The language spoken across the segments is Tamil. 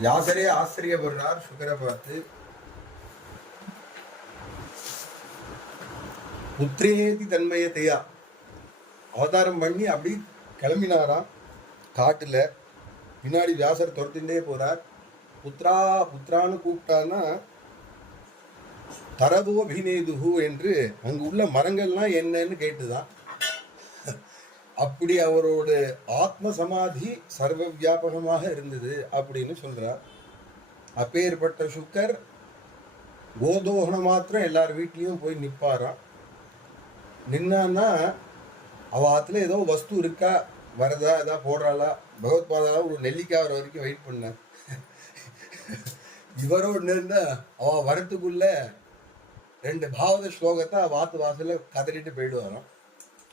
வியாசரே ஆச்சரியப்படுறார் சுகரை பார்த்து. புத்திரேதி தன்மயத்தையா அவதாரம் பண்ணி அப்படி கிளம்பினாராம் காட்டுல. பின்னாடி வியாசர் துரத்தின்றே போறார். புத்ரா புத்ரான்னு கூப்பிட்டான்னா தரதோ அபிநேதுகு என்று அங்கு உள்ள மரங்கள்லாம் என்னன்னு கேட்டுதான். அப்படி அவரோட ஆத்ம சமாதி சர்வ வியாபகமாக இருந்தது அப்படின்னு சொல்றார். அப்பேற்பட்ட சுக்கர் கோதோகனம் மாத்திரம் எல்லார் வீட்லயும் போய் நிற்பாராம். நின்னான்னா அவ ஆத்துல ஏதோ வஸ்து இருக்கா வரதா ஏதா போடுறாளா பகவத்பாதா ஒரு நெல்லிக்காய் வர வரைக்கும் வெயிட் பண்ணார். இவரோட நின்னா அவ வரத்துக்குள்ள 2 பாவத ஸ்லோகத்தை வாத்து வாசல கதறிட்டு போயிடுவாராம்.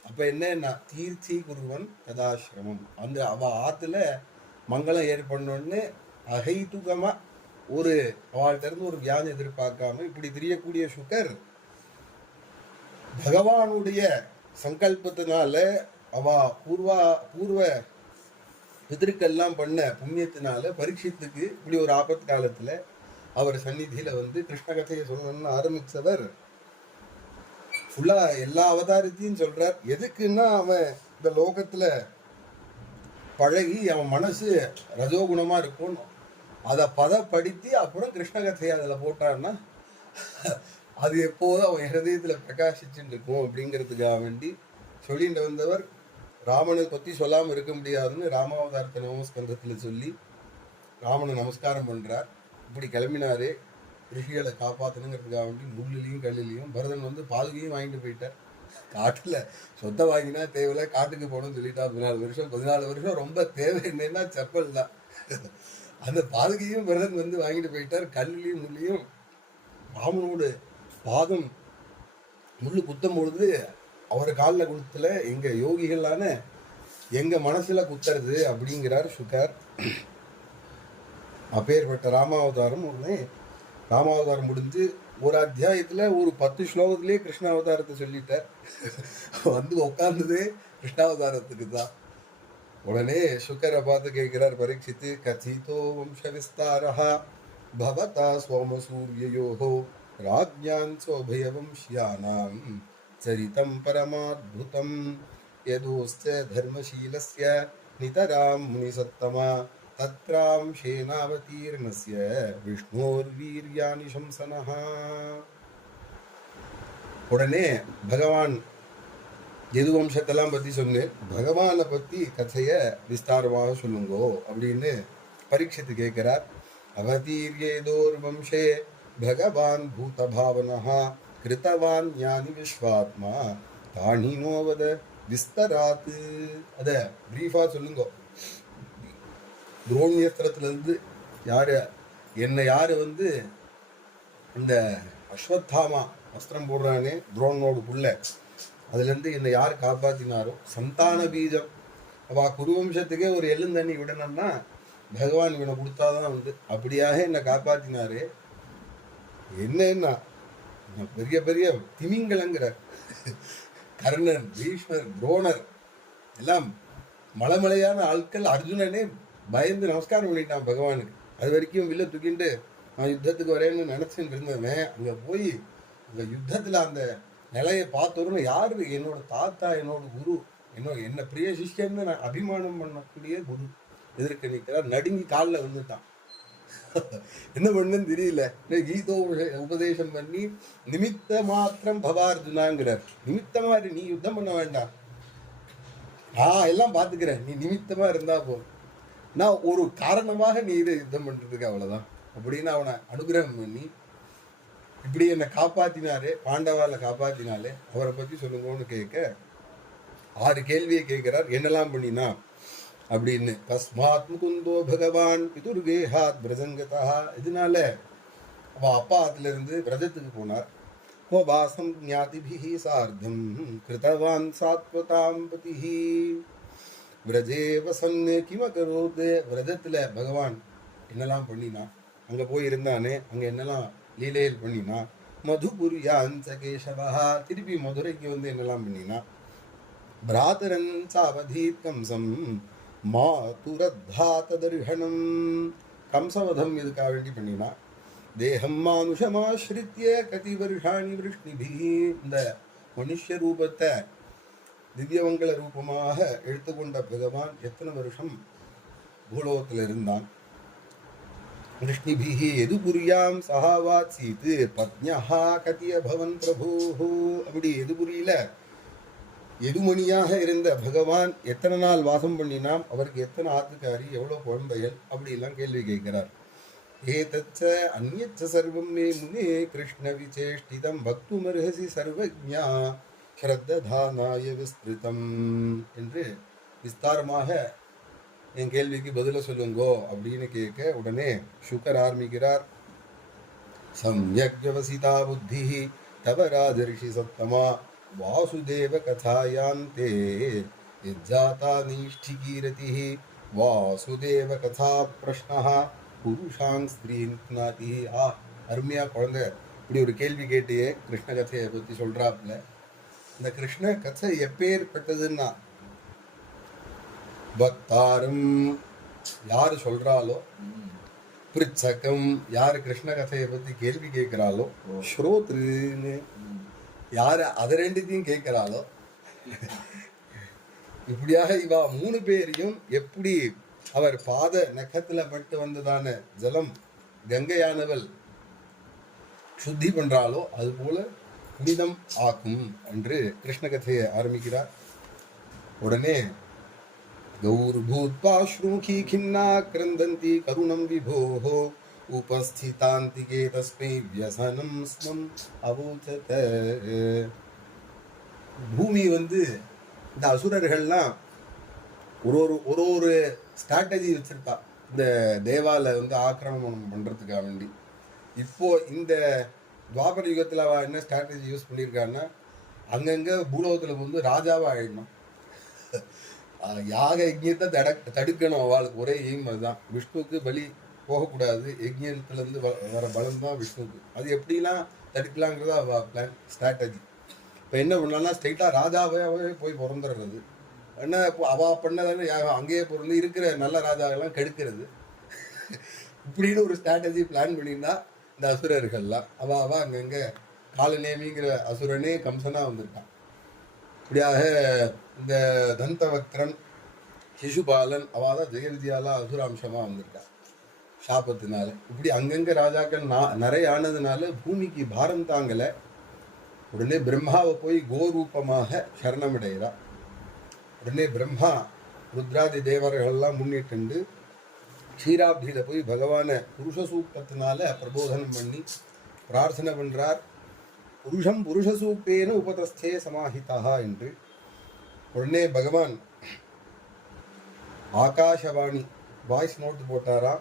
அப்ப என்ன தீர்த்தி குருவன் கதாசிரமம் அந்த அவ ஆத்துல மங்களம் ஏற்படணும்னு அகைத்துகமா ஒரு அவள் திறந்து ஒரு வியாஜம் எதிர்பார்க்காம இப்படி தெரியக்கூடிய சுக்கர் பகவானுடைய சங்கல்பத்தினால அவ பூர்வ பிதற்கெல்லாம் பண்ண புண்ணியத்தினால பரீட்சித்துக்கு இப்படி ஒரு ஆபத்து காலத்துல அவர் சந்நிதியில வந்து கிருஷ்ண கதையை சொல்லணும்னு ஆரம்பிச்சவர் ஃபுல்லா எல்லா அவதாரத்தையும் சொல்றார். எதுக்குன்னா அவன் இந்த லோகத்துல பழகி அவன் மனசு ரஜோகுணமா இருக்கும், அதை பதப்படுத்தி அப்புறம் கிருஷ்ண கதையை அதுல போட்டான்னா அது எப்போதும் அவன் ஹிருதயத்துல பிரகாசிச்சுட்டு இருக்கும் அப்படிங்கிறதுக்காக வேண்டி சொல்லிட்டு வந்தவர். ராமனை பத்தி சொல்லாம இருக்க முடியாதுன்னு ராமாவதாரத்தை நமஸ்கந்தத்துல சொல்லி ராமனை நமஸ்காரம் பண்றார். இப்படி கிளம்பினாரு ரிஷிகளை காப்பாற்றணுங்கிறதுக்காக வேண்டி முள்ளிலையும் கல்லிலையும். பரதன் வந்து பாதுகையும் வாங்கிட்டு போயிட்டார். காட்டுல சொத்தை வாங்கினா தேவையில்ல, காட்டுக்கு போகணும்னு சொல்லிட்டா 14 வருஷம் ரொம்ப தேவை என்னன்னா செப்பல் தான். அந்த பாதுகையும் பரதன் வந்து வாங்கிட்டு போயிட்டார். கல்லிலையும் முள்ளியும் ராமனோட பாதம் முள்ளு குத்தும் பொழுது அவர் காலில் குத்துல எங்க யோகிகளான எங்க மனசுல குத்துறது அப்படிங்கிறார் சுகர். அப்பேற்பட்ட ராமாவதாரம் உடனே ராமாவதாரம் முடிஞ்சு ஒரு அத்தியாயத்துல ஒரு 10 ஸ்லோகத்திலேயே கிருஷ்ணாவதாரத்தை சொல்லிட்டார். வந்து உட்கார்ந்ததே கிருஷ்ணாவதாரத்துக்கு தான். உடனே சுக்கரை பார்த்து கேட்கிறார் பரீட்சித்து, கதிதோ வம்ச விஸ்தாரஹா பவதா சோமசூர்யயோஹோ ராஜ்ஞான் சோபயவம்ஷ்யானாம் சரிதம் பரமாத்புதம் யதோஸ்ய தர்மசீலஸ்ய நிதராம் முனிசத்தமா தத்ராம் சேனாவதீர்ணஸ்ய விஷ்ணோர் வீர்யானி சம்சனஹ. உடனே பகவான் எது வம்சத்தெல்லாம் பத்தி சொன்னேன், பகவானை பத்தி கதைய விஸ்தாரமாக சொல்லுங்கோ அப்படின்னு பரீட்சித்து கேட்கிறார். அவதீர்யேதோர் வம்சே பகவான் பூத பாவனஹ கிருத்தவான் ஞானி விஸ்வாத்மா தாணினோவத விஸ்தராத்து. அத பிரீஃபா சொல்லுங்க. துரோணியஸ்திரத்துல இருந்து யாரு வந்து இந்த அஸ்வத்தாமா அஸ்திரம் போடுறானே துரோணனோடு புள்ள, அதுல இருந்து என்னை யார் காப்பாத்தினாரோ சந்தான பீஜம் அவ குருவம்சத்துக்கே ஒரு எள்ளுந்தண்ணி விடணும்னா பகவான் இவனை கொடுத்தாதான் வந்து அப்படியாக என்னை காப்பாத்தினாரு. என்னன்னா பெரிய பெரிய திமிங்கலங்கிற கர்ணன் பீஷ்மர் துரோணர் எல்லாம் மலைமலையான ஆட்கள். அர்ஜுனனே பயந்து நமஸ்காரம் பண்ணிட்டான் பகவானுக்கு. அது வரைக்கும் வில்ல தூக்கிட்டு நான் யுத்தத்துக்கு வரேன்னு நினைச்சுட்டு இருந்தவன் அங்க போய் அந்த யுத்தத்துல அந்த நிலையை பார்த்தோன்னு யாரு என்னோட தாத்தா என்னோட குரு என்ன பிரிய சிஷ்யன்னு நான் அபிமானம் பண்ணக்கூடிய குரு எதிர்க்க நிற்கிறார். நடுங்கி காலில் வந்துட்டான். என்ன பண்ணுன்னு தெரியல. கீதோ உபதேசம் பண்ணி நிமித்த மாத்திரம் பவார்ஜுனாங்கிறார். நிமித்தமா நீ யுத்தம் பண்ண வேண்டாம், நான் எல்லாம் பாத்துக்கிறேன், நீ நிமித்தமா இருந்தா போதும், நான் ஒரு காரணமாக நீ இதை யுத்தம் பண்றதுக்கு அவ்வளவுதான் அப்படின்னு அவனை அனுகிரகம் பண்ணி இப்படி என்னை காப்பாத்தினாரு, பாண்டவால காப்பாத்தினாலே அவரை பத்தி சொல்லுங்கன்னு கேட்க 6 கேள்வியை கேட்கிறார். என்னெல்லாம் பண்ணினா அப்படின்னு. தஸ்மாத் முகுந்தோ பகவான் பிதுர்கேஹாத் பிரஜங்கதா. இதனால அவ அப்பா ஆத்துல இருந்து பிரஜத்துக்கு போனார். கோபாசம் ஞாதிபிஹி சார்த்தம் கிருதவான் சாத்வதாம் பதிஹி விரஜே வசன்னு கிமகரோத். விரஜத்துல பகவான் என்னெல்லாம் பண்ணினா, அங்க போய் இருந்தானே அங்க என்னெல்லாம் லீலையில் பண்ணினா. மதுபுரியாஞ்ச கேசவா, திருப்பி மதுரைக்கு வந்து என்னெல்லாம் பண்ணினா. பிராதரன் சாவதீத் கம்சம் மாதுரத்தாதர்ஹணம். கம்சவதம் இதுக்காக வேண்டி பண்ணினா. தேகம் மானுஷமாஸ்ரித்ய கதி வருஷாணி விருஷ்ணிபிஹி, இந்த மனுஷ்ய ரூபத்தை திவ்யமங்கல ரூபமாக எடுத்துக்கொண்ட பகவான் எத்தனை வருஷம் பூலோகத்தில் இருந்தான். விஷ்ணிபிஹி எது புரியாம் சஹாவாத் சீது பத்ஞஹா கதிய பவன் பிரபூஹு, அப்படி எதுபுரியில எதுமணியாக இருந்த பகவான் எத்தனை நாள் வாசம் பண்ணினாம், அவருக்கு எத்தனை ஆத்துக்காரி, எவ்வளோ குழந்தைகள், அப்படிலாம் கேள்வி கேட்கிறார். ஏதச்ச அந்யச்ச சர்வம் மே முனே கிருஷ்ண விசேஷ்டிதம் பக்துமர்ஹசி சர்வஜ்ஞா ஸ்ரத்ததானாய விஸ்திருதம் என்று விஸ்தாரமாக என் கேள்விக்கு பதில சொல்லுங்கோ அப்படின்னு கேட்க உடனே சுகர் ஆரம்பிக்கிறார். சம்யக் வியவசிதா புத்தி தவ ராஜரிஷி சத்தமா வாசுதேவ கதாயாந்தே யஜ்ஜாதா நீஷ்டிகீரதி வாசுதேவ கதா பிரஷ்னஹ புருஷாங் ஸ்திரீன் நாதி. அருமையா குழந்தை இப்படி ஒரு கேள்வி கேட்டியே, கிருஷ்ண கதையை பற்றி சொல்றாப்புல. இந்த கிருஷ்ண கதை எப்பேற்பட்டதுன்னா, பக்தாரும் யாரு சொல்றாலோ, பிரிச்சகம் யாரு கிருஷ்ண கதையை பத்தி கேள்வி கேட்கிறாளோ, ஸ்ரோத்ருன்னு யாரு அதை ரெண்டுத்தையும் கேட்கிறாளோ, இப்படியாக இவா 3 பேரையும் எப்படி அவர் பாத நகத்துல பட்டு வந்ததான ஜலம் கங்கையானவள் சுத்தி பண்றாளோ அது போல புனிதம் ஆக்கும் என்று கிருஷ்ண கதையை ஆரம்பிக்கிறார். உடனே கௌர்பூத்வா ஸ்ரூகி கின்னா கிரந்தந்தி கருணம் விபோஹோ உபஸ்திதாந்திகே தஸ்மை வியசனம் ஸ்மம் அவோச்சத. பூமி இந்த அசுரர்கள்லாம் ஒரு ஸ்ட்ராட்டஜி வச்சிருப்பா இந்த தேவால ஆக்கிரமணம் பண்றதுக்காக வேண்டி. இப்போ இந்த துவாபர யுகத்தில் அவள் என்ன ஸ்ட்ராட்டஜி யூஸ் பண்ணியிருக்கான்னா, அங்கங்கே பூலோகத்தில் ராஜாவாக ஆயிடணும், யாக யஜ்யத்தை தடுக்கணும். அவளுக்கு ஒரே எய்ம் அதுதான். விஷ்ணுவுக்கு பலி போகக்கூடாது, யஜ்யத்துலேருந்து வர பலம் தான் விஷ்ணுவுக்கு. அது எப்படிலாம் தடுக்கலாங்கிறதா அவள் பிளான் ஸ்ட்ராட்டஜி. இப்போ என்ன பண்ணலாம்னா, ஸ்ட்ரைட்டாக ராஜாவே போய் பிறந்துடுறது. என்ன இப்போ அவள் பண்ணதானே அங்கேயே பிறந்து இருக்கிற நல்ல ராஜாவெல்லாம் கெடுக்கிறது. இப்படின்னு ஒரு ஸ்ட்ராட்டஜி பிளான் பண்ணியிருந்தா இந்த அசுரர்கள்லாம் அவ அங்கங்கே காலநேமிங்கிற அசுரனே கம்சனா வந்திருக்கான். இப்படியாக இந்த தந்தவக்ரன் சிசுபாலன் அவதான் ஜெய வித்யாலா அசுராம்சமாக வந்திருக்கான் சாபத்தினால. இப்படி அங்கங்கே ராஜாக்கள் நிறைய ஆனதுனால பூமிக்கு பாரம் தாங்கலை. உடனே பிரம்மாவை போய் கோரூபமாக சரணமடைகிறார். உடனே பிரம்மா ருத்ராதி தேவர்கள்லாம் முன்னிட்டு க்ஷீராப்தியில் போய் பகவானை புருஷ சூக்தத்தினால பிரபோதனம் பண்ணி பிரார்த்தனை பண்ணுறார். புருஷம் புருஷ சூக்தேன உபதஸ்தே சமாஹிதா என்று. உடனே பகவான் ஆகாஷவாணி வாய்ஸ் நோட்டு போட்டாரா.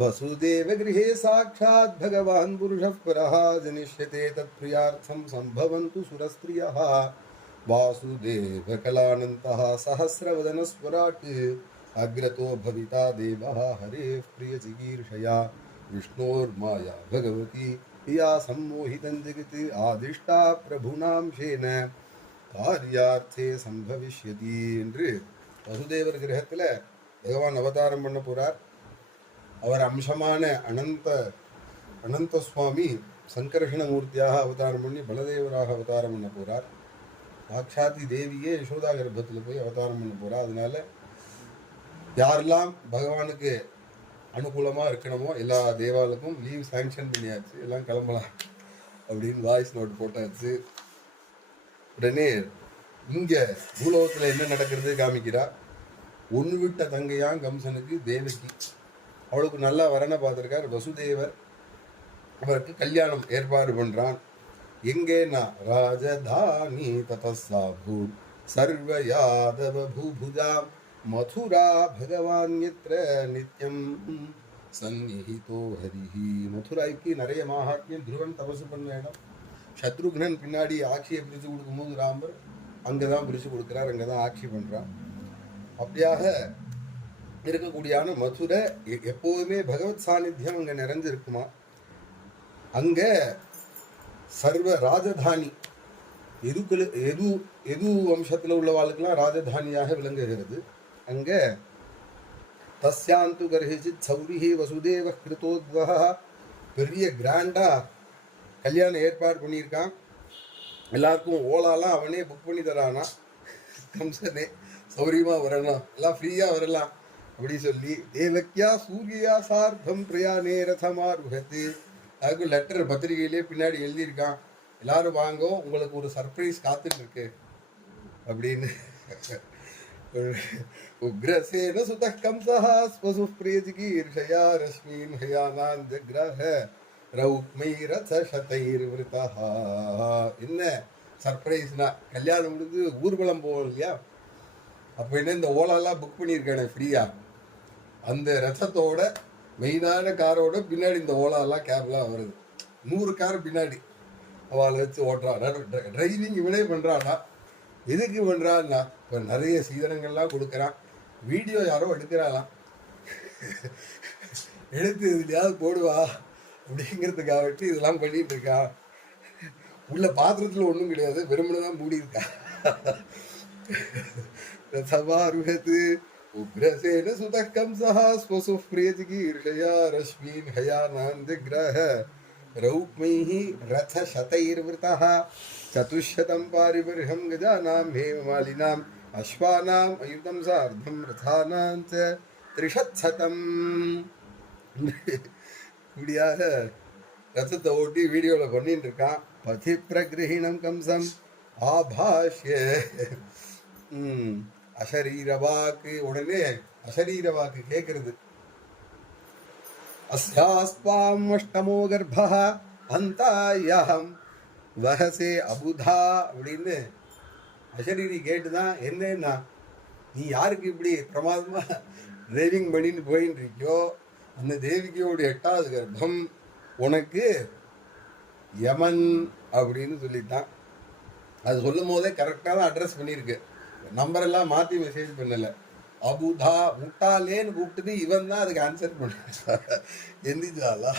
வசுதேவ கிரஹே சாட்சாத் பகவான் புருஷ பரஹ ஜனிஷ்யதே தத் பிரியார்த்தம் சம்பவந்து சுரஸ்திரியஹ வாசுதேவ கலானந்தஹ சஹஸ்ரவதன ஸ்வராட் அக்ரதோ பவிதா தேவஹ ஹரே பிரிய சிகீர்ஷயா விஷ்ணோர்மாயா பகவதி யா சம்மோஹிதம் ஜெகத் ஆதிஷ்டா பிரபுநாம்சேன காரியார்த்தே சம்பவிஷ்யதி என்று வசுதேவர் கிரகத்தில் பகவான் அவதாரம் பண்ண போகிறார். அவர் அம்சமான அனந்த சுவாமி சங்கர்ஷண மூர்த்தியாக அவதாரம் பண்ணி பலதேவராக அவதாரம் பண்ண போகிறார். சாட்சாத்தி தேவியே யசோதா கர்ப்பத்தில் போய் அவதாரம் பண்ண போகிறா. அதனால யாரெல்லாம் பகவானுக்கு அனுகூலமாக இருக்கணுமோ எல்லா தேவாலுக்கும் லீவ் சாங்ஷன் பண்ணியாச்சு, எல்லாம் கிளம்பலாம் அப்படின்னு வாய்ஸ் நோட் போட்டாச்சு. உடனே இங்கே பூலோகத்தில் என்ன நடக்கிறது காமிக்கிறா. ஒன்று விட்ட தங்கையான் கம்சனுக்கு தேவகி, அவளுக்கு நல்லா வரனை பார்த்துருக்கார் வசுதேவர். அவருக்கு கல்யாணம் ஏற்பாடு பண்ணுறான். எங்கேனா ராஜதானி தபசாபூ சர்வ யாதவ பூபுஜா மதுரா பகவான் யத்ர நித்யம் சந்நிஹிதோ ஹரிஹி. மதுராய்க்கு நிறைய மகாத்மியம். துருவன் தபசு பண்ண இடம். சத்ருக்னன் பின்னாடி ஆட்சியை பிரித்து கொடுக்கும்போது ராமர் அங்கே தான் பிரித்து கொடுக்குறார், அங்கே தான் ஆட்சி பண்ணுறான். அப்படியாக இருக்கக்கூடியான மதுரை எப்போதுமே பகவத் சாநித்தியம் அங்கே நிறைஞ்சிருக்குமா. அங்கே சர்வ ராஜதானி எது வம்சத்தில் உள்ளவாளுக்கெல்லாம் ராஜதானியாக விளங்குகிறது. அங்கே தஸ்யாந்து கர்ஹிசித் சௌரிஹி வசுதேவ கிருதோத்வஹ. பெரிய கிராண்டா கல்யாணம் ஏற்பாடு பண்ணியிருக்கான். எல்லாருக்கும் ஓலாலாம் அவனே புக் பண்ணி தரானா. கம்சனே சௌரியமாக வரணும், எல்லாம் ஃப்ரீயாக வரலாம் அப்படி சொல்லி தேவக்கியா சூர்யா சார்த்தம் பிரயாணே ரதமாருகத்து. அதுக்கு லெட்டர் பத்திரிகையிலே பின்னாடி எழுதியிருக்கான், எல்லாரும் வாங்கோ உங்களுக்கு ஒரு சர்ப்ரைஸ் காத்துட்டு இருக்கு அப்படின்னு. உக்ரசேன சுத கம்சஹ ஸ்வசு பிரியஜிகீர்ஷயா ரஷ்மீன் ஹயானான் ஜக்ரஹ ரௌக்மை ரதசதைர் விருதஹ. என்ன சர்ப்ரைஸ்னா, கல்யாணம் முடிஞ்சு ஊர்வலம் போவோம் இல்லையா, அப்போ என்ன இந்த ஓலாலாம் புக் பண்ணியிருக்கானே ஃப்ரீயா, அந்த ரசத்தோட மெயினான காரோட பின்னாடி இந்த ஓலாலாம் கேப்லாம் வருது. 100 கார் பின்னாடி அவளை வச்சு ஓட்டுறான். டிரைவிங் இவனே பண்ணுறான்னா. எதுக்கு பண்ணுறான்னா, இப்போ நிறைய சீதனங்கள்லாம் கொடுக்குறான். வீடியோ யாரோ எடுக்கிறாளாம், எடுத்து இதுலையாவது போடுவா அப்படிங்கிறதுக்காகட்டி இதெல்லாம் பண்ணிட்டு இருக்கான். உள்ள பாத்திரத்தில் ஒன்றும் கிடையாது, வெறுமனை தான் மூடி இருக்கா. ரதமாருஹத் உக்ரசேன சுத கம்சஹ ஸ்வசு பிரியஜிகீர்ஷயா ரஷ்மீன் ஹயானான் ஜக்ரஹ ரௌக்மைஹி ரதசதைர் விருதஹ சதுஷ்சதம் பாரிபர்ஹம் கஜானாம் ஹேமமாலினாம் அஸ்வானாம் அயுதம் சார்த்தம் ரதானாம் ச த்ரிஷத்சதம். இப்படியாக ரசத்தை ஓட்டி வீடியோவில் பண்ணிட்டு இருக்கான். பதி பிரகிரஹிணம் கம்சம் ஆபாஷ்ய அசரீரவாக்கு. உடனே அசரீரவாக்கு கேட்கறது, அஸ்யாஸ்வாம் அஷ்டமோ கர்ப்பஹ அந்தாயம் வஹசே அபுதா அப்படின்னு அசரீரி கேட்டுதான், என்னன்னா நீ யாருக்கு இப்படி பிரமாதமா டிரைவிங் பண்ணின்னு போயின்னு இருக்கியோ அந்த தேவிகையோட 8வது கர்ப்பம் உனக்கு யமன் அப்படின்னு சொல்லிட்டான். அது சொல்லும் போதே கரெக்டாக தான் அட்ரஸ் பண்ணியிருக்கு, நம்பரெல்லாம் மாற்றி மெசேஜ் பண்ணலை. அபுதா முட்டாளேன்னு கூப்பிட்டு இவன் தான் அதுக்கு ஆன்சர் பண்ண எந்திஜாலா.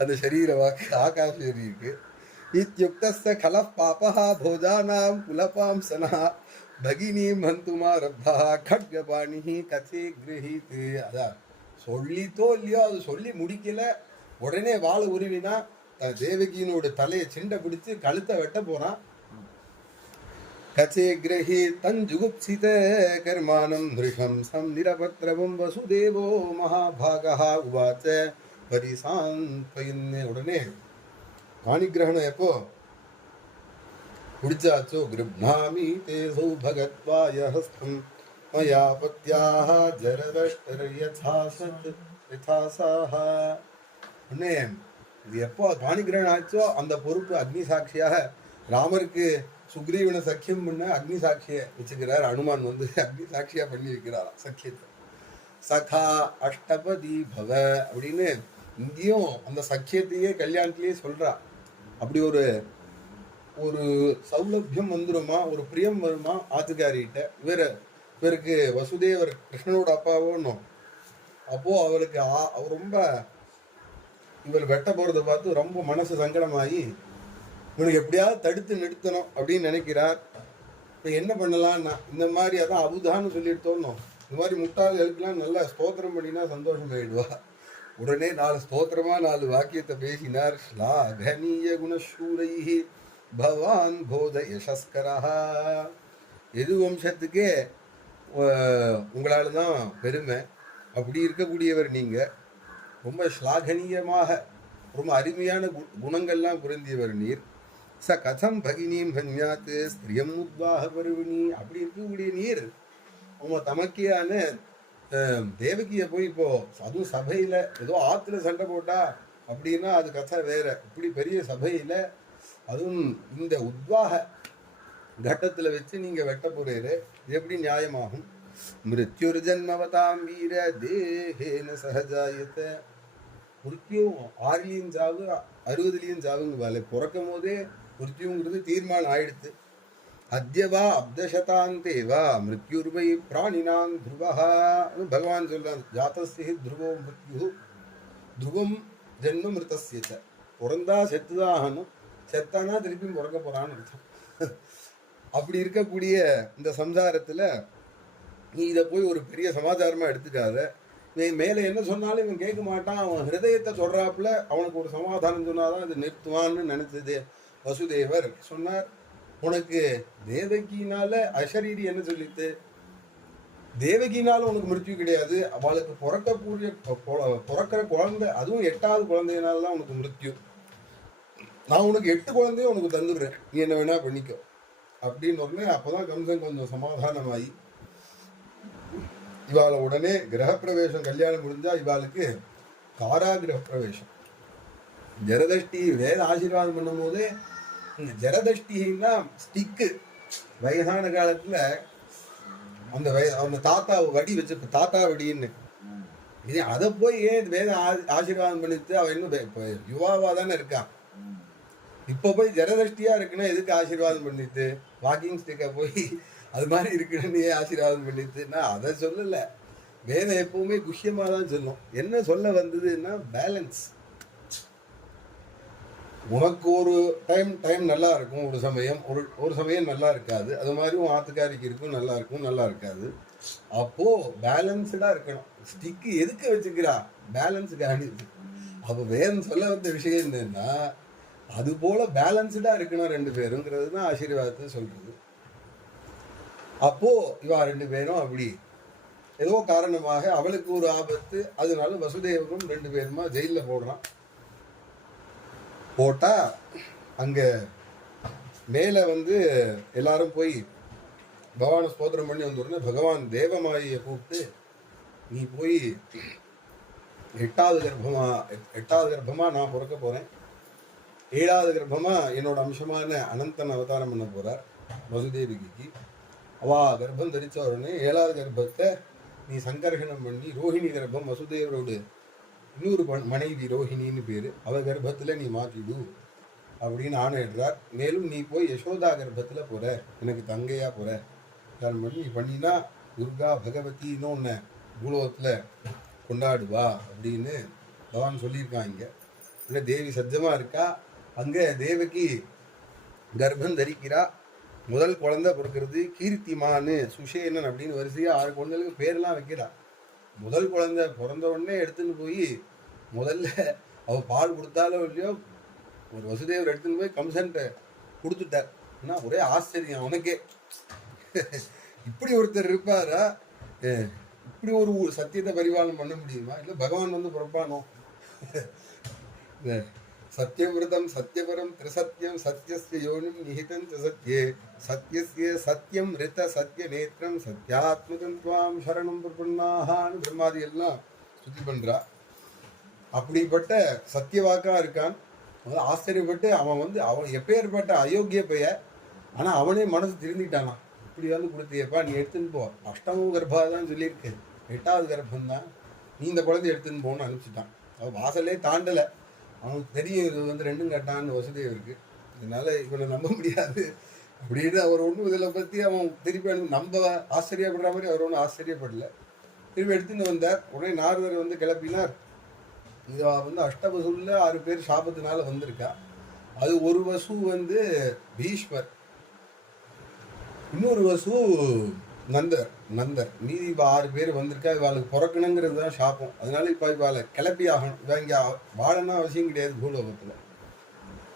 அந்த சரீர வாக்கு ஆகாஷரி இருக்கு. இத்யுக்தஸ்ய கலப் பாபஹ போஜானாம் குலபாம்சனா பகினீம் ஹந்துமா ரப்தா கட்கபாணிஹி கதே கிரஹீத். அதான் சொல்லித்தோ இல்லையோ, அது சொல்லி முடிக்கல, உடனே வாழை உருவினா தேவகியினோட தலையை சிண்டை பிடிச்சு கழுத்தை வெட்ட போறான். கச்சே கிரஹி தஞ்சுகுப்சித கர்மானம் நிருஷம் சம் நிரபத்ரவம் வசுதேவோ மகாபாகா உவாச்ச பரிசாந்த்வயன். உடனே காணிகிரகணம் எப்போ பிடிச்சாச்சோ, கிருப்னாமி தே சௌபகத்வாய ஹஸ்தம் மயா பத்யாஹ ஜரதஷ்டர யதாசத் யதாசாஹ. உடனே இது எப்போ காணிகிரகணம் ஆச்சோ அந்த பொறுப்பு அக்னி சாட்சியாக ராமருக்கு சுக்ரீவனை சக்கியம் பண்ண அக்னி சாட்சியை வச்சுக்கிறார். அனுமான் வந்து அக்னி சாட்சியா பண்ணி வைக்கிறாரா சக்கியத்தை. சகா அஷ்டபதி பவ அப்படின்னு இங்கேயும் அந்த சக்கியத்தையே கல்யாணத்திலேயே சொல்றா. அப்படி ஒரு ஒரு சௌலபியம் வந்துருமா, ஒரு பிரியம் வருமா ஆத்துக்காரிகிட்ட. இவருக்கு வசுதேவர் கிருஷ்ணனோட அப்பாவோன்னும். அப்போ அவருக்கு அவர் ரொம்ப இவர் வெட்ட போறதை பார்த்து ரொம்ப மனசு சங்கடமாகி இவனுக்கு எப்படியாவது தடுத்து நிறுத்தணும் அப்படின்னு நினைக்கிறார். இப்போ என்ன பண்ணலான்னா, இந்த மாதிரி அதான் அபுதான்னு சொல்லிட்டு தோணும், இந்த மாதிரி முட்டாள்களுக்கெல்லாம் நல்லா ஸ்தோத்திரம் பண்ணினா சந்தோஷம் ஆயிடுவா. உடனே 4 ஸ்தோத்திரமா 4 வாக்கியத்தை பேசினார். ஸ்லாகனீய குணசூரைஹி பவான் போத யசஸ்கரஹா. எது வம்சத்துக்கே உங்களால் தான் பெருமை. அப்படி இருக்கக்கூடியவர் நீங்கள். ரொம்ப ஸ்லாகனீயமாக ரொம்ப அருமையான குணங்கள்லாம் புரிந்தியவர் நீர். ச கதம் பகினீம் ஹன்யாத் ஸ்திரியம் உத்வாக பருவினி. அப்படி இருக்கக்கூடிய நீர் அவங்க தமக்கியான தேவகியை போய் இப்போ அதுவும் சபையில் ஏதோ ஆற்றுல சண்டை போட்டா அப்படின்னா அது கதை வேற. இப்படி பெரிய சபையில் அதுவும் இந்த உத்வாக கட்டத்தில் வச்சு நீங்கள் வெட்ட போறீரு, எப்படி நியாயமாகும்? மிருத்யுர் ஜன்மவதாம் வீர தேஹேன சகஜாயத்தை. மிருத்யும் 6லையும் சாவு 60லையும் சாவுங்க வேலை. பிறக்கும் போதே மிருத்யுங்கிறது தீர்மானம் ஆயிடுத்து. அத்யவா அப்தசதாந்தேவா மிருத்யுர்வை பிராணினாம் துருவஹா. பகவான் சொல்றான், ஜாதஸ்ய துருவோ மிருத்யு துருவம் ஜென்ம மிருதஸ்ய. பிறந்தா செத்துதான் ஆகணும், செத்தானா திருப்பியும் பிறக்க போறான்னு அர்த்தம். அப்படி இருக்கக்கூடிய இந்த சம்சாரத்தில் நீ இதை போய் ஒரு பெரிய சமாச்சாரமாக எடுத்துக்காத. நீ மேலே என்ன சொன்னாலும் இவன் கேட்க மாட்டான், அவன் ஹிருதயத்தை சொல்கிறாப்புல அவனுக்கு ஒரு சமாதானம் சொன்னாதான் அது நிறுத்துவான்னு நினைச்சது வசுதேவர் சொன்னார். உனக்கு தேவகினால அசரீரி என்ன சொல்லித்து? தேவகினால உனக்கு மிருத்யு கிடையாது, அவளுக்கு பிறக்கிற குழந்தை, அதுவும் 8வது குழந்தையினால தான் உனக்கு மிருத்யு. நான் உனக்கு 8 குழந்தைய உனக்கு தந்துடுறேன், நீ என்ன வேணா பண்ணிக்கோ அப்படின்னு உடனே அப்போதான் கம்சன் கொஞ்சம் சமாதானமாயி இவாளை உடனே கிரகப்பிரவேசம் கல்யாணம் முடிஞ்சா இவாளுக்கு காராகிரக பிரவேசம். ஜரதஷ்டி வேத ஆசீர்வாதம் பண்ணும் போது ஜரதஷ்டின்னா ஸ்டிக்கு, வயசான காலத்துல அந்த தாத்தா வடி வச்சு தாத்தா வடின்னு இது அதை போய் ஏன் வேத ஆசீர்வாதம் பண்ணிட்டு அவன் இன்னும் யுவாவா தானே இருக்கான். இப்போ போய் ஜரதஷ்டியா இருக்குன்னா எதுக்கு ஆசீர்வாதம் பண்ணிட்டு? வாக்கிங் ஸ்டிக்கை போய் அது மாதிரி இருக்குன்னு ஏன் ஆசீர்வாதம் பண்ணிட்டு? நான் அதை சொல்லலை, வேதம் எப்பவுமே குஷ்யமாக தான் சொல்லும். என்ன சொல்ல வந்ததுன்னா பேலன்ஸ். உனக்கு ஒரு டைம் நல்லா இருக்கும், ஒரு சமயம் ஒரு சமயம் நல்லா இருக்காது. அது மாதிரி உன் ஆத்துக்காரிக்கு இருக்கும், நல்லா இருக்கும், நல்லா இருக்காது. அப்போ பேலன்ஸ்டா இருக்கணும். ஸ்டிக்கு எதுக்கு வச்சுக்கிறா? பேலன்ஸுக்காக. அப்போ வேதம் சொல்ல வந்த விஷயம் என்னன்னா அது போல பேலன்ஸ்டா இருக்கணும் 2 பேருங்கிறது தான் ஆசீர்வாதத்தை சொல்றது. அப்போ இவா 2 பேரும் அப்படி ஏதோ காரணமாக அவளுக்கு ஒரு ஆபத்து, அதனால வசுதேவரும் 2 பேருமா ஜெயிலில் போடுறான். போட்டா அங்க மேல எல்லாரும் போய் பகவானை ஸ்தோத்திரம் பண்ணி வந்துடுறேன். பகவான் தேவமாயை கூப்பிட்டு நீ போய் 8வது கர்ப்பமா நான் பிறக்க போறேன், 7வது கர்ப்பமா என்னோட அம்சமான அனந்தன் அவதாரம் பண்ண போறார் வசுதேவிக்கு. அவா கர்ப்பம் தரிச்ச உடனே 7வது கர்ப்பத்தை நீ சங்கர்ஷணம் பண்ணி ரோஹிணி கர்ப்பம், வசுதேவரோடு இன்னொரு மனைவி ரோஹிணின்னு பேரு, அவ கர்ப்பத்துல நீ மாற்றிடு அப்படின்னு ஆணையிடுறார். மேலும் நீ போய் யசோதா கர்ப்பத்துல போற, எனக்கு தங்கையா போற பண்ணி நீ பண்ணினா துர்கா பகவதின்னு ஒன்று பூலோகத்துல கொண்டாடுவா அப்படின்னு பகவான் சொல்லியிருக்காங்க. இல்லை தேவி சஜ்ஜமா இருக்கா. அங்கே தேவகி கர்ப்பம் தரிக்கிறா. முதல் குழந்தை பிறக்கிறது கீர்த்திமானு சுஷேனன் அப்படின்னு வரிசையா 6 குழந்தைகளுக்கு பேரெல்லாம் வைக்கிறா. முதல் குழந்தை பிறந்த உடனே எடுத்துன்னு போய் முதல்ல அவள் பால் கொடுத்தாலும் இல்லையோ ஒரு வசுதேவர் எடுத்துன்னு போய் கம்சன்ட்ட கொடுத்துட்டார். ஏன்னா ஒரே ஆச்சரியம் அவனுக்கே, இப்படி ஒருத்தர் இருப்பாரா, இப்படி ஒரு சத்தியத்தை பரிபாலனம் பண்ண முடியுமா? இல்லை பகவான் பிறப்பானோ? சத்யவிரதம் சத்யபரம் திரிசத்யம் சத்யஸ்ய யோனிம் நிஹிதம் சத்யே சத்யஸ்ய சத்யம் ரித சத்ய நேத்திரம் சத்யாத்மகம் துவாம் சரணம் பிரபன்னாஹான்னு பிரம்மாதி எல்லாம் ஸ்துதி பண்றா. அப்படிப்பட்ட சத்தியவாக்கா இருக்கான். ஆச்சரியப்பட்டு அவன் எப்பேற்பட்ட அயோக்கிய பெயர், ஆனா அவனே மனசு திருந்திட்டானா. இப்படி கொடுத்தியப்பா, நீ எடுத்துன்னு போ, 8வது கர்ப்பா தான் சொல்லியிருக்கு, 8வது கர்ப்பம் தான், நீ இந்த குழந்தை எடுத்துன்னு போன்னு அனுப்பிச்சிட்டான். அவன் வாசலே தாண்டலை. அவனுக்கு தெரியும் இது 2ம் கட்டான்னு வசுதேவருக்கு. இதனால இவனை நம்ப முடியாது அப்படின்னு அவர் ஒன்றும் இதில் பற்றி அவன் திருப்பி நம்ம ஆச்சரியப்படுற மாதிரி அவர் ஒன்றும் ஆச்சரியப்படல. திருப்பி எடுத்துன்னு வந்தார். உடனே நாரதர் கிளப்பினார். இது அஷ்டவசூல்ல 6 பேர் சாபத்தினால வந்திருக்கா. அது ஒரு வசு பீஷ்மர், இன்னொரு வசு நந்தர், மீதி 6 பேர் வந்திருக்கா. இவாளுக்கு பிறக்கணுங்கிறது தான் சாப்பம். அதனால இப்போ இவாளை கிளப்பி ஆகணும். இவன் இங்கே வாழன்னா அவசியம் கிடையாது பூலோகத்தில்.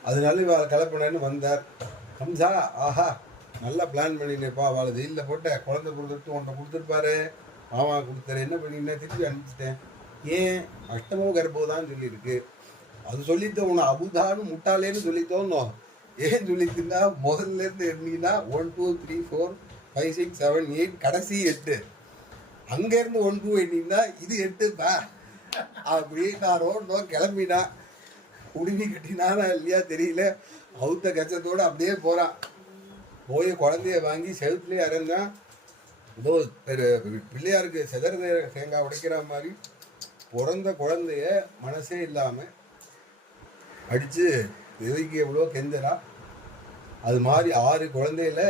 அதனால இவாளை கிளப்பினு வந்தார். கம்சா, ஆஹா நல்லா பிளான் பண்ணினேப்பா, அவளை ஜெயிலில் போட்ட குழந்தை கொடுத்துட்டு உன்னை கொடுத்துருப்பாரு, மாமா கொடுத்தாரு, என்ன பண்ணினேன், திருப்பி அனுப்பிச்சிட்டேன். ஏன்? 8வது கர்ப்பம் சொல்லியிருக்கு. அது சொல்லிட்டு உன்னை அபுதான்னு முட்டாளேன்னு சொல்லித்தோன்னோ. ஏன் சொல்லிட்டுன்னா முதல்ல இருந்து எண்ணினா 1 2 3 4 5 6 7 8 கடைசி 8. அங்கேருந்து 1 2 எண்ணினா இது 8பா அப்படி நான் ரோடோ கிளம்பினா. குடுமி கட்டினானா இல்லையா தெரியல, அவுத்த கச்சத்தோடு அப்படியே போகிறான். போய் குழந்தைய வாங்கி செவுத்துலேயே இறந்தான். ஏதோ பிள்ளையாருக்கு செதற தேங்காய் உடைக்கிற மாதிரி பிறந்த குழந்தைய மனசே இல்லாமல் அடித்து தேவிக்கு எவ்வளோ கெஞ்சரா. அது மாதிரி 6 குழந்தையில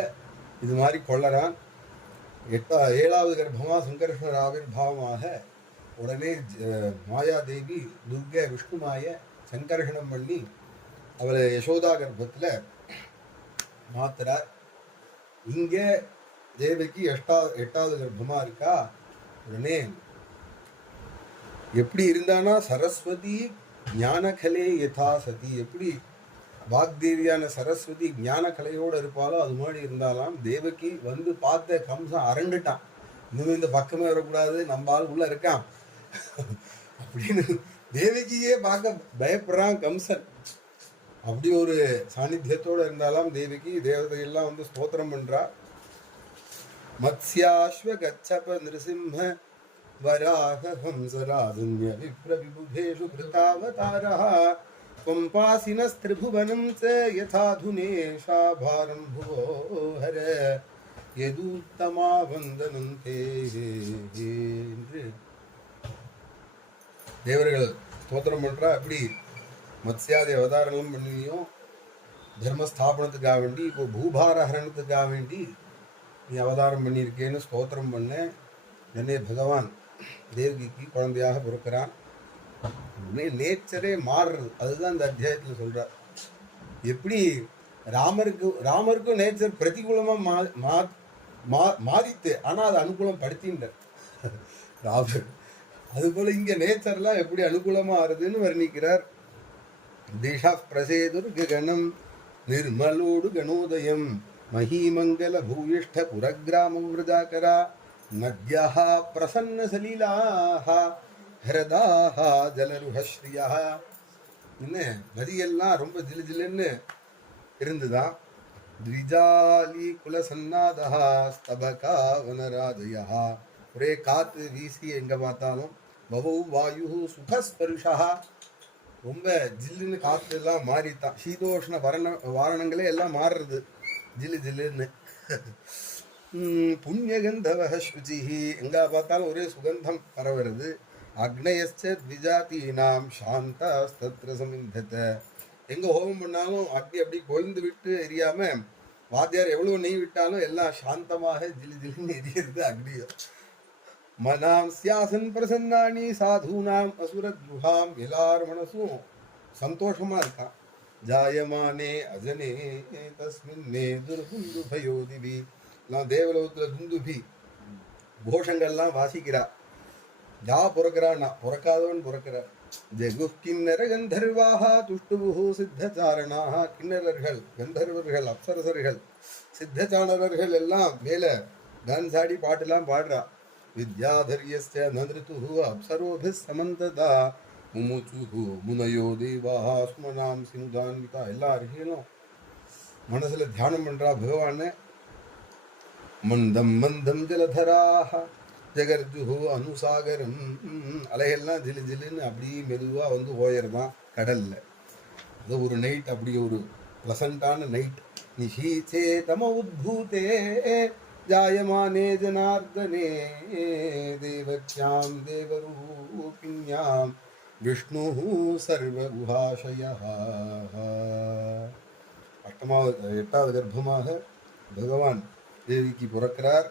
இது மாதிரி கொள்ளறான். 7வது கர்ப்பமாக சங்கர்ஷண ஆவிர்பாவமாக உடனே மாயாதேவி துர்கை விஷ்ணுமாய சங்கர்ஷணம் பண்ணி அவளை யசோதா கர்ப்பத்தில் மாத்துறார். இங்கே தேவகி எட்டாவது கர்ப்பமா இருக்கா. உடனே எப்படி இருந்தானா சரஸ்வதி ஞானகலே யதா சதி, எப்படி வாக்தேவியான சரஸ்வதி ஞான கலையோடு இருப்பாலோ அது மாதிரி இருந்தாலாம். தேவகி வந்து பார்த்த கம்சன் அரண்டுட்டான். இன்னும் இந்த பக்கமே வரக்கூடாது, நம்ம ஆள் உள்ள இருக்கான் அப்படின்னு தேவகியே பார்க்க பயப்படுறான் கம்சன். அப்படி ஒரு சாநித்தியத்தோடு இருந்தாலும் தேவகி தேவதையெல்லாம் வந்து ஸ்தோத்திரம் பண்றா. மத்ஸ்யாஸ்வ கச்சப நிருசிம்ம வராக ஹம்சராதுன்ய விப்ர விபுதேஷு கிருதாவதாரஹ பம்பாசினஸ்திரிபுவனம் ச யதாதுனேஷா பாரம் புவோ ஹர யதூத்தமா வந்தனம் தே என்று தேவர்கள் ஸ்தோத்திரம் பண்றா. அப்படி மத்ஸ்யாதி அவதாரங்களும் பண்ணியும் தர்மஸ்தாபனத்துக்காக வேண்டி, இப்போ பூபாரஹரணத்துக்காக வேண்டி நீ அவதாரம் பண்ணியிருக்கேன்னு ஸ்தோத்திரம் பண்ண. உடனே பகவான் தேவகிக்கு குழந்தையாக பிறக்கிறான். நேச்சரே மாறுறது, அதுதான் இந்த அத்தியாயத்தில் சொல்றார். எப்படி ராமருக்கும் நேச்சர் பிரதிகூலமா மாறித்து, ஆனா அது அனுகூலம் படுத்தின்றார் ராமர். அதுபோல இங்க நேச்சர்லாம் எப்படி அனுகூலமா ஆறுதுன்னு வர்ணிக்கிறார். திஷா பிரசேதுர் ககனம் நிர்மலோடு கணோதயம் மஹீமங்கல பூயிஷ்ட புரகிராம விரஜாகரா நத்யாஹ பிரசன்ன சலீலாஹ ஹரதாஹ ஜலருஹஸ்ரீயா. இன்னும் நதியெல்லாம் ரொம்ப ஜிலு ஜிலுன்னு இருந்துதான். த்விஜாலி குலசன்னாதஹ ஸ்தபகா வனராஜயா, ஒரே காத்து வீசி எங்க பார்த்தாலும். பவௌ வாயு சுகஸ்பருஷா, ரொம்ப ஜில்லுன்னு காற்று எல்லாம் மாறித்தான். சீதோஷ்ண வாரணங்களே எல்லாம் மாறுறது ஜில்லு ஜில்லுன்னு. புண்ணியகந்தவ சுச்சிஹி, எங்க பார்த்தாலும் ஒரே சுகந்தம் பரவுறது. அக்னயஸ்ச த்விஜாதீனாம் சாந்தாஸ்தத்ர சமிந்தத, எங்க ஹோமம் பண்ணாலும் அக்னி அப்படி கொழுந்து விட்டு எரியாம, வாத்தியார் எவ்வளவு நெய் விட்டாலும் எல்லாம் சாந்தமாக ஜிலு ஜிலுன்னு எரியறது அக்னியோ. மனாம் சியாசன் பிரசன்னானி சாதுனாம் அசுரத்ருஹாம், எல்லார் மனசும் சந்தோஷமா இருக்கான். ஜாயமானே அஜனே தஸ்மின்னே துர்புந்து பயோதிபி, நான் தேவலோகத்துல துந்துபி கோஷங்கள்லாம் வாசிக்கிறா. யா பிறக்கிறான்னா பிறக்காதவன் பிறக்கிறார். ஜெகு கிண்ணர கந்தர்வாக துஷ்டுபுகு சித்தச்சாரணாக, கிண்ணறர்கள் கந்தர்வர்கள் அப்சரசர்கள் சித்தச்சாரணர்கள் எல்லாம் மேல டான்ஸ் ஆடி பாட்டுலாம் பாடுறா. வித்யாதரியஸ்ய நந்திருதுஹு அப்சரோபிஸ் சமந்ததா முமுச்சுஹு முனயோ தேவாஹ சுமனாம் சிமுதான்விதா, எல்லா அருகிலும் மனசுல தியானம் பண்றா பகவான. மந்தம் மந்தம் ஜலதராக ஜகர்ஜுஹு அனுசாகரம், அலைகள்லாம் ஜிலு ஜிலுன்னு அப்படி மெதுவா வந்து ஓயர்தான் கடல்ல. அது ஒரு நைட், அப்படி ஒரு ப்ளசண்டான நைட். நிஷீச்சே தம உத்பூதே ஜாயமானே ஜனார்தனே தேவக்யாம் தேவரூபிண்யாம் விஷ்ணு சர்வகுஹாஷயः. எட்டாவது கர்ப்பமாக பகவான் தேவிக்கு பிறக்கிறார்.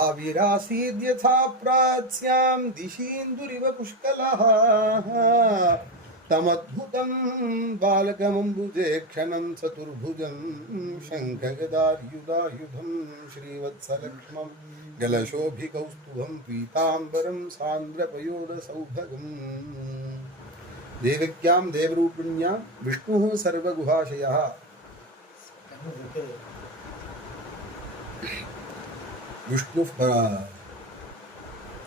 ஆவிராசீத் யதா பிராச்யாம் திஷீந்துரிவ புஷ்கலஹ தமத்புதம் பாலகமம்புஜே க்ஷணம் சதுர்புஜம் சங்ககதார்யுதாயுதம் ஸ்ரீவத்ஸலக்ஷ்மம் ஜலசோபிகௌஸ்துபம் பீதாம்பரம் சாந்திரபயோத சௌபகம். தேவக்யாம் தேவரூபிண்யாம் விஷ்ணு சர்வகுஹாஷயः. விஷ்ணு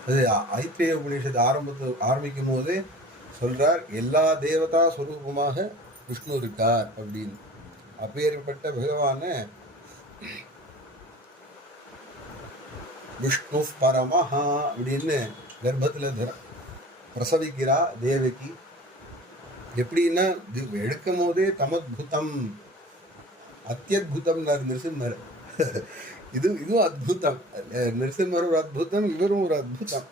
அது ஐத்திரேய உபநிஷத்து ஆரம்பிக்கும் போது சொல்றார், எல்லா தேவதா ஸ்வரூபமாக விஷ்ணு இருக்கார் அப்படின்னு. அப்பேற்பட்ட பகவான விஷ்ணு பரமஹா அப்படின்னு கர்ப்பத்துல பிரசவிக்கிறா தேவகி. எப்படின்னா எடுக்கும் போதே தமத்புதம் அத்தியுதம் நிருசிம்மர். இதுவும் அத்புதம். நிருசிம்மர் ஒரு அத்புதம், இவரும் ஒரு அத்புதம்,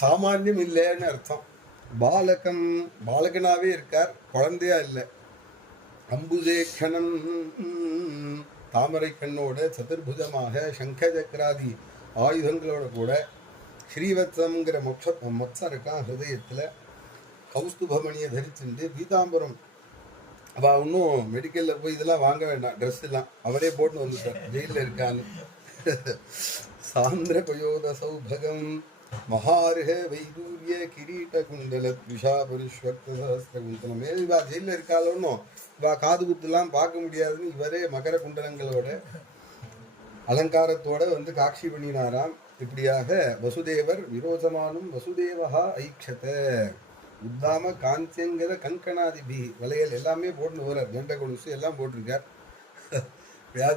சாமானியம் இல்லைன்னு அர்த்தம். பாலகம் பாலகனாவே இருக்கார், குழந்தையா இல்லை. அம்புஜேக்ஷணம் தாமரை கண்ணோட சதுர்புஜமாக சங்க சக்கராதி ஆயுதங்களோட கூட ஸ்ரீவத்சங்கிற மொச்சம் இருக்கான் ஹிருதயத்தில். கௌஸ்துபமணியை தரிச்சுண்டு பீதாம்பரம், அவள் இன்னும் மெடிக்கலில் போய் இதெல்லாம் வாங்க வேண்டாம், ட்ரெஸ் எல்லாம் அவரே போட்டு வந்துட்டார் ஜெயிலில் இருக்கான்னு. சாந்திரபயோத சௌபகம் மகார்ஹ வைதூரிய கிரீட குண்டல த்விஷா பரிஷ்வக்த சஹஸ்ர குண்டலம். இவா ஜெயிலில் இருக்காளோன்னு இவா காது குத்துலாம் பார்க்க முடியாதுன்னு இவரே மகர குண்டலங்களோட அலங்காரத்தோட வந்து காட்சி பண்ணினாராம். இப்படியாக வசுதேவர் விரோசமானும் வசுதேவஹா ஐக்ஷத உத்தாம காஞ்சங்கர கங்கணாதிபி வளையல் எல்லாமே போட்டு வரார். கண்ட கொலுசு எல்லாம் போட்டிருக்கார்.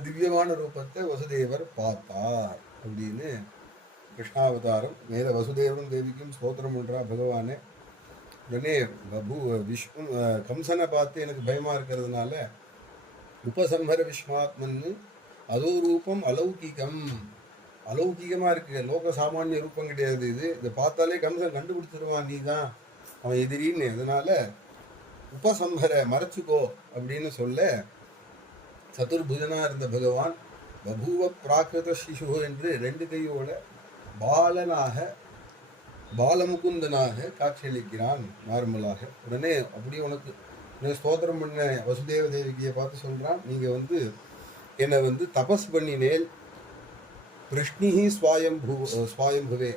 திவ்யமான ரூபத்தை வசுதேவர் பார்த்தார் அப்படின்னு கிருஷ்ணாவதாரம். மேல வசுதேவரும் தேவிக்கும் ஸ்தோத்திரம் பண்றா பகவானே. உடனே விஷ்ணு கம்சனை பார்த்து எனக்கு பயமா இருக்கிறதுனால உபசம்ஹர விஸ்வாத்மன்னு அதோ ரூபம் அலௌகிகம், அலௌகிகமா இருக்கு, லோக சாமானிய ரூபம் கிடையாது இது. இதை பார்த்தாலே கம்சன் கண்டுபிடிச்சிருவான் நீ தான் அவன் எதிரின்னு. அதனால உபசம்ஹர மறைச்சுக்கோ அப்படின்னு சொல்ல சதுர்புஜனா இருந்த பகவான் பபூவ பிராகிருத சிசு என்று ரெண்டு கையோட பாலனாக பாலமுகுந்தனாக காட்சியளிக்கிறான் நார்மலாக. உடனே அப்படி உனக்கு ஸ்தோத்திரம் பண்ண வசுதேவ தேவிகியை பார்த்து சொல்றான், நீங்க வந்து என்னை வந்து தபஸ் பண்ணினேல் கிருஷ்ணிஹி ஸ்வாயம்புவே,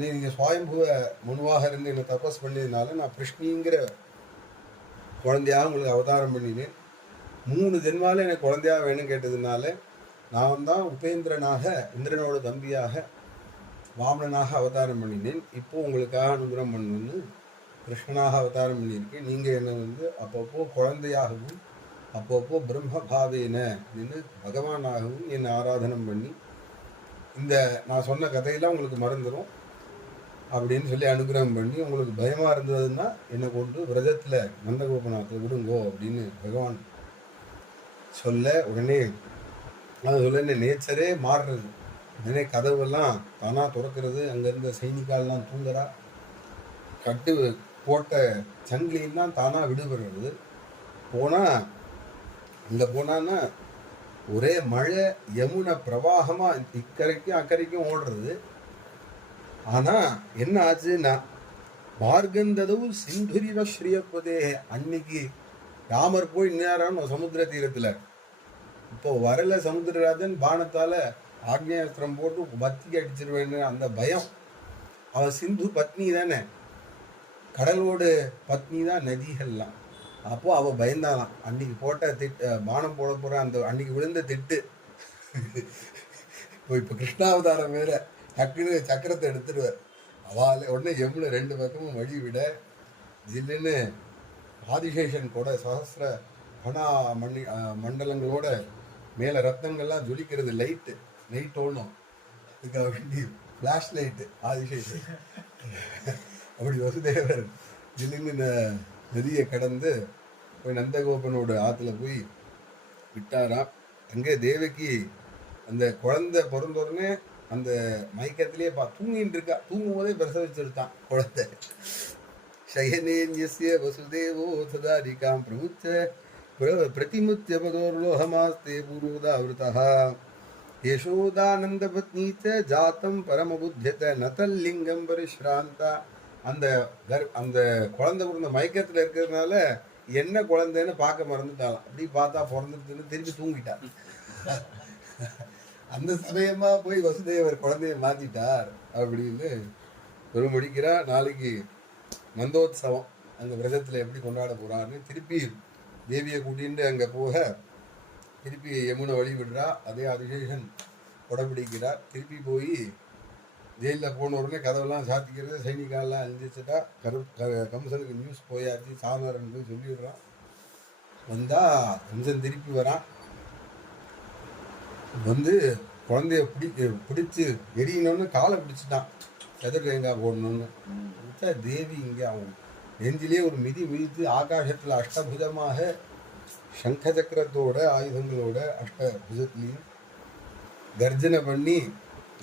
நீங்கள் சுவாயம்புவ மனுவாக இருந்து என்னை தபஸ் பண்ணதுனால நான் கிருஷ்ணிங்கிற குழந்தையாக உங்களுக்கு அவதாரம் பண்ணினேன். 3 ஜென்மால எனக்கு குழந்தையாக வேணும் கேட்டதுனால நான் தான் உபேந்திரனாக இந்திரனோட தம்பியாக வாமனனாக அவதாரம் பண்ணினேன். இப்போ உங்களுக்காக அனுகிரகம் பண்ணணும்னு கிருஷ்ணனாக அவதாரம் பண்ணியிருக்கேன். நீங்கள் என்னை வந்து அப்பப்போ குழந்தையாகவும் அப்பப்போ பிரம்ம பாவேன நின்று பகவானாகவும் என்னை ஆராதனம் பண்ணி இந்த நான் சொன்ன கதையெல்லாம் உங்களுக்கு மறந்துடும் அப்படின்னு சொல்லி அனுகிரகம் பண்ணி உங்களுக்கு பயமாக இருந்ததுன்னா என்னை கொண்டு விரதத்தில் நந்தகோபநாத்தை விடுங்கோ அப்படின்னு பகவான் சொல்ல, உடனே அது சொல்ல நேச்சரே மாறுறது. உடனே கதவெல்லாம் தானாக திறக்கிறது. அங்கே இருந்த சைனிக்காலெலாம் தூங்குறா. கட்டு போட்ட சங்கிலியெல்லாம் தானாக விடுபடுறது. போனால் இங்கே போனான்னா ஒரே மழை, யமுனை பிரவாகமாக இக்கரைக்கும் அக்கறைக்கும் ஓடுறது. ஆனால் என்ன ஆச்சுன்னா மார்கந்ததவு சிந்துரிவ ஸ்ரீயப்பதே, அன்னைக்கு ராமர் போய் நேரம் சமுத்திர தீரத்தில், இப்போ வரல சமுத்திரராஜன் பானத்தால் ஆக்னேயஸ்திரம் போட்டு பத்திக்கு அடிச்சிருவேன்னு அந்த பயம். அவன் சிந்து பத்னி தானே, கடலோடு பத்னி தான் நதிகள்லாம். அப்போ அவள் பயந்தாலாம். அன்னைக்கு போட்ட திட்டு பானம் போட போகிற அந்த அன்னைக்கு விழுந்த திட்டு. இப்போ கிருஷ்ணாவதாரம் வேற டக்குன்னு சக்கரத்தை எடுத்துடுவார். அவள் உடனே யமுனை 2 பக்கமும் வழி விட ஜில்லுன்னு ஆதிசேஷன் கூட சஹஸ்ர பணா மண்டலங்களோட மேலே ரத்னங்கள்லாம் ஜொலிக்கிறது. லைட் ஓடணும், இதுக்காக வேண்டி ஃப்ளாஷ் லைட்டு ஆதிசேஷன். அப்படி வசுதேவர் ஜில்லுன்னு இந்த நதியை கடந்து போய் நந்தகோபனோட ஆற்றுல போய் விட்டாராம். அங்கே தேவகி அந்த குழந்தை பிறந்தோடனே அந்த மயக்கத்திலே தூங்கிட்டு இருக்கா. தூங்கும் போதே பிரசவிச்சுட்டான் குழந்தை. சயனேன்யஸ்ய வசுதேவோ சதாரிகாம் பிரமுச்ச பிரதிமுத்திய பதோர்லோகமாஸ்தே பூர்வோதாவிருதா யசோதானந்த பத்னீச்ச ஜாத்தம் பரமபுத்தியத நதல்லிங்கம் பரிஷ்ராந்தா. அந்த குழந்தை பிறந்த மயக்கத்தில் இருக்கிறதுனால என்ன குழந்தைன்னு பார்க்க மறந்துட்டாலாம். அப்படி பார்த்தா பிறந்துட்டுன்னு திருப்பி தூங்கிட்டார். அந்த சமயமா போய் வசுதேவர் குழந்தைய மாத்திட்டார் அப்படின்னு பெருமடிக்கிறார். நாளைக்கு நந்தோத்சவம் அங்கே விரதத்தில் எப்படி கொண்டாட போறான்னு திருப்பி தேவியை கூட்டிட்டு அங்கே போக திருப்பி யமுனை வழி விடுறா. அதே அதிசேஷன் உடம்பிடிக்கிறார். திருப்பி போய் ஜெயிலில் போன உடனே கதவெல்லாம் சாத்திக்கிறது. சைனிக்காலெலாம் அழிஞ்சிச்சுட்டா கம்சனுக்கு நியூஸ் போயாச்சு. சாரணன் போய் சொல்லிவிடுறான். வந்தால் கம்சன் திருப்பி வரான். வந்து குழந்தைய பிடிச்சி எரியணும்னு காலை பிடிச்சிட்டான். சதுர் தேங்காய் போடணும்னு தேவி இங்கே அவன் நெஞ்சிலே ஒரு மிதித்து ஆகாசத்தில் அஷ்டபுஜமாக சங்க சக்கரத்தோட ஆயுதங்களோட அஷ்டபுஜத்துலேயும் கர்ஜனை பண்ணி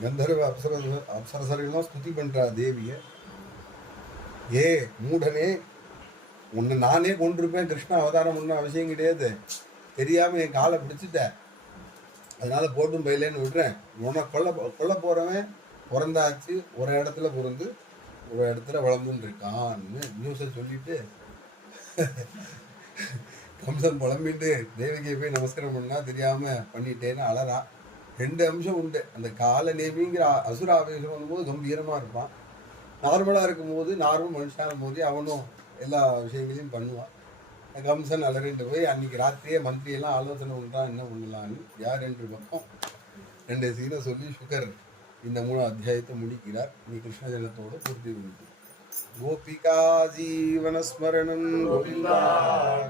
கந்தர்வ அப்சரசரெல்லாம் ஸ்துதி பண்ணுறா தேவியை. ஏ மூடனே, உன்னை நானே கொண்டிருப்பேன், கிருஷ்ண அவதாரம் ஒன்றும் அவசியம் கிடையாது, தெரியாமல் என் காலை பிடிச்சிட்ட, அதனால போட்டும் பயிலேன்னு விடுறேன். உன்னை கொல்ல போகிறவன் பிறந்தாச்சு, ஒரு இடத்துல பிறந்து ஒரு இடத்துல வளர்ந்துன்னு இருக்கான்னு நியூஸை சொல்லிட்டு கம்சன் புலம்பிட்டு தேவகியை போய் நமஸ்காரம் பண்ணா தெரியாமல் பண்ணிட்டேன்னு அழறா. ரெண்டு அம்சம் உண்டு. அந்த கால நேமிங்கிற அசுர ஆவேசம் வரும்போது கம்பீரமாக இருப்பான். நார்மலாக இருக்கும்போது நார்மல் மனுஷான போது அவனும் எல்லா விஷயங்களையும் பண்ணுவான். கம்சன் அலறிட்டு போய் அன்னைக்கு ராத்திரியே மந்திரியெல்லாம் ஆலோசனை பண்ணுறான் என்ன பண்ணலான்னு. யார் ரெண்டு பக்கம் ரெண்டு சீனை சொல்லி சுகர் இந்த 3 அத்தியாயத்தை முடிக்கிறார். நீ கிருஷ்ண ஜனத்தோட பூர்த்தி பண்ணிட்டு கோபிகா ஜீவனஸ்மரணம் கோவிந்தா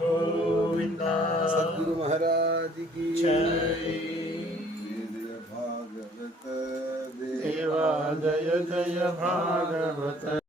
கோவிந்தா. சத்குரு மகாராஜ் கி ஜெய். भागवत देवा जय जय भागवत.